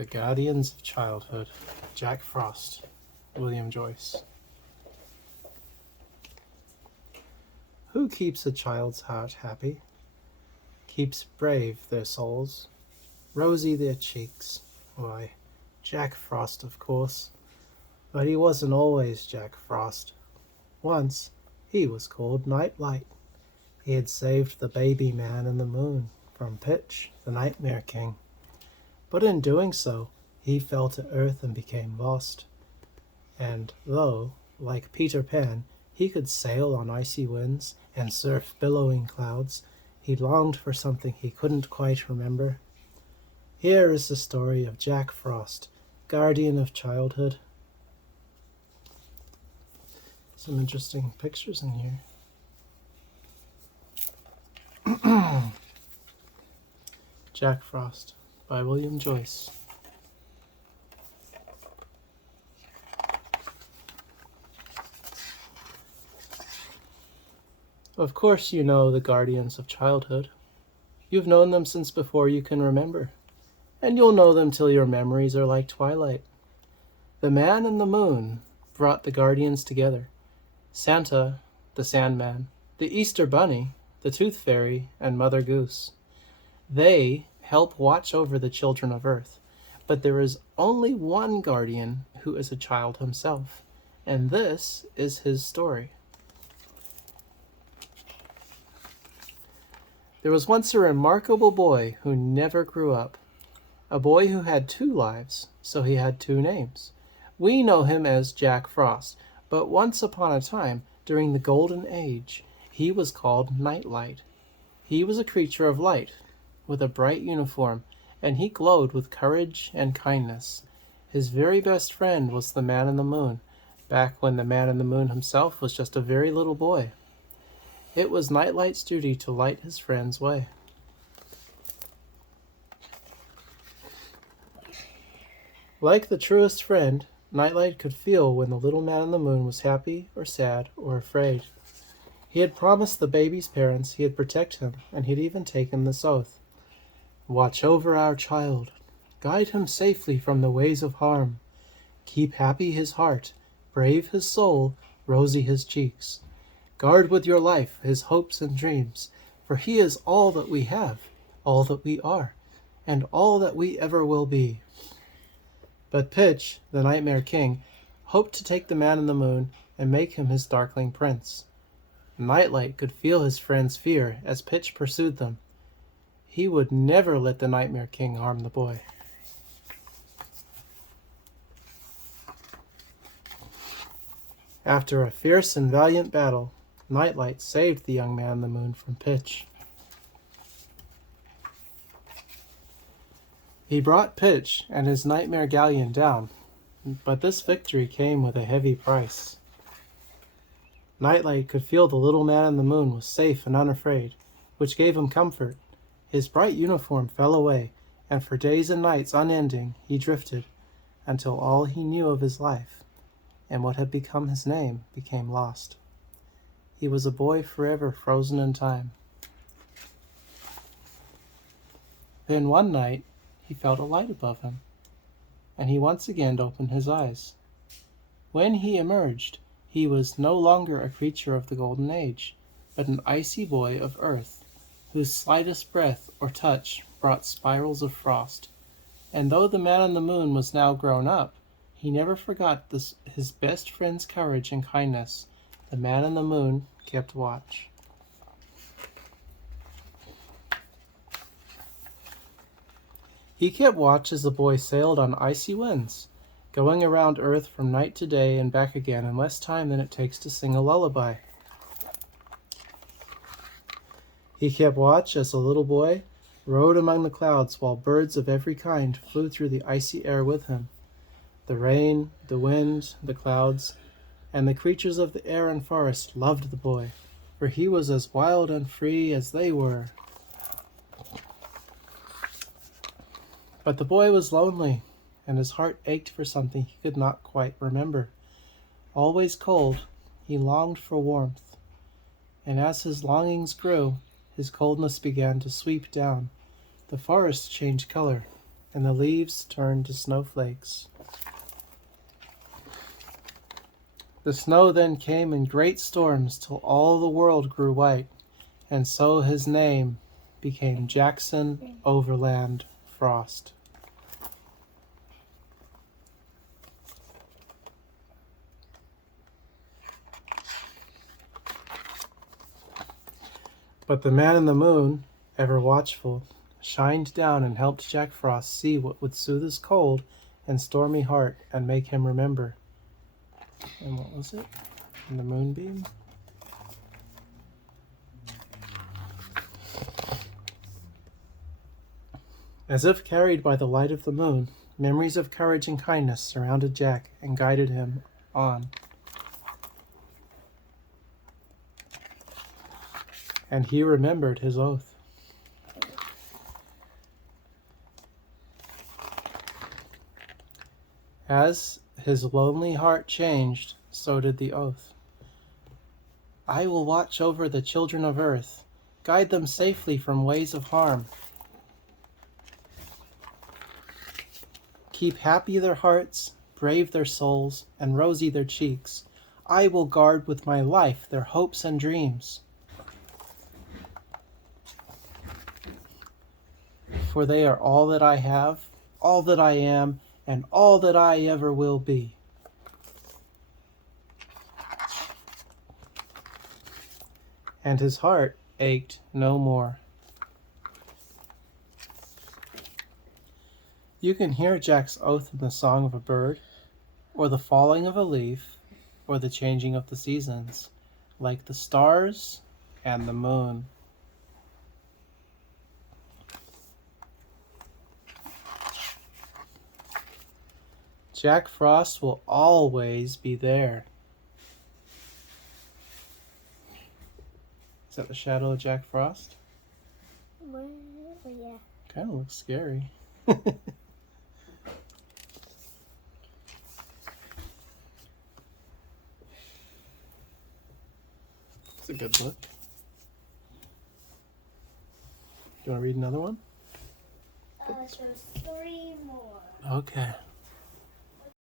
The Guardians of Childhood, Jack Frost, William Joyce. Who keeps a child's heart happy? Keeps brave their souls, rosy their cheeks. Why, Jack Frost, of course. But he wasn't always Jack Frost. Once he was called Nightlight. He had saved the baby man in the moon from Pitch, the Nightmare King. But in doing so, he fell to earth and became lost. And though, like Peter Pan, he could sail on icy winds and surf billowing clouds, he longed for something he couldn't quite remember. Here is the story of Jack Frost, guardian of childhood. Some interesting pictures in here. Jack Frost by William Joyce. Of course you know the guardians of childhood. You've known them since before you can remember, and you'll know them till your memories are like twilight. The man and the moon brought the guardians together. Santa, the Sandman, the Easter Bunny, the Tooth Fairy, and Mother Goose. They help watch over the children of Earth, but there is only one guardian who is a child himself, and this is his story. There was once a remarkable boy who never grew up, a boy who had 2 lives, so he had 2 names. We know him as Jack Frost, but once upon a time, during the Golden Age, he was called Nightlight. He was a creature of light, with a bright uniform, and he glowed with courage and kindness. His very best friend was the Man in the Moon, back when the Man in the Moon himself was just a very little boy. It was Nightlight's duty to light his friend's way. Like the truest friend, Nightlight could feel when the little Man in the Moon was happy or sad or afraid. He had promised the baby's parents he'd protect him, and he'd even taken this oath. Watch over our child. Guide him safely from the ways of harm. Keep happy his heart, brave his soul, rosy his cheeks. Guard with your life his hopes and dreams, for he is all that we have, all that we are, and all that we ever will be. But Pitch, the Nightmare King, hoped to take the Man in the Moon and make him his darkling prince. Nightlight could feel his friend's fear as Pitch pursued them. He would never let the Nightmare King harm the boy. After a fierce and valiant battle, Nightlight saved the young Man in the Moon from Pitch. He brought Pitch and his nightmare galleon down, but this victory came with a heavy price. Nightlight could feel the little Man in the Moon was safe and unafraid, which gave him comfort. His bright uniform fell away, and for days and nights unending he drifted, until all he knew of his life, and what had become his name, became lost. He was a boy forever frozen in time. Then one night he felt a light above him, and he once again opened his eyes. When he emerged, he was no longer a creature of the Golden Age, but an icy boy of Earth, whose slightest breath or touch brought spirals of frost. And though the Man in the Moon was now grown up, he never forgot his best friend's courage and kindness. The Man in the Moon kept watch. He kept watch as the boy sailed on icy winds, going around Earth from night to day and back again in less time than it takes to sing a lullaby. He kept watch as the little boy rode among the clouds while birds of every kind flew through the icy air with him. The rain, the wind, the clouds, and the creatures of the air and forest loved the boy, for he was as wild and free as they were. But the boy was lonely, and his heart ached for something he could not quite remember. Always cold, he longed for warmth, and as his longings grew, his coldness began to sweep down. The forest changed color, and the leaves turned to snowflakes. The snow then came in great storms till all the world grew white, and so his name became Jackson Overland Frost. But the man in the moon, ever watchful, shined down and helped Jack Frost see what would soothe his cold and stormy heart and make him remember. And what was it? In the moonbeam? As if carried by the light of the moon, memories of courage and kindness surrounded Jack and guided him on. And he remembered his oath. As his lonely heart changed, so did the oath. I will watch over the children of earth, guide them safely from ways of harm. Keep happy their hearts, brave their souls, and rosy their cheeks. I will guard with my life their hopes and dreams. For they are all that I have, all that I am, and all that I ever will be. And his heart ached no more. You can hear Jack's oath in the song of a bird, or the falling of a leaf, or the changing of the seasons, like the stars and the moon. Jack Frost will always be there. Is that the shadow of Jack Frost? Well, yeah. Kind of looks scary. It's a good book. Do you want to read another one? So 3 more. Okay.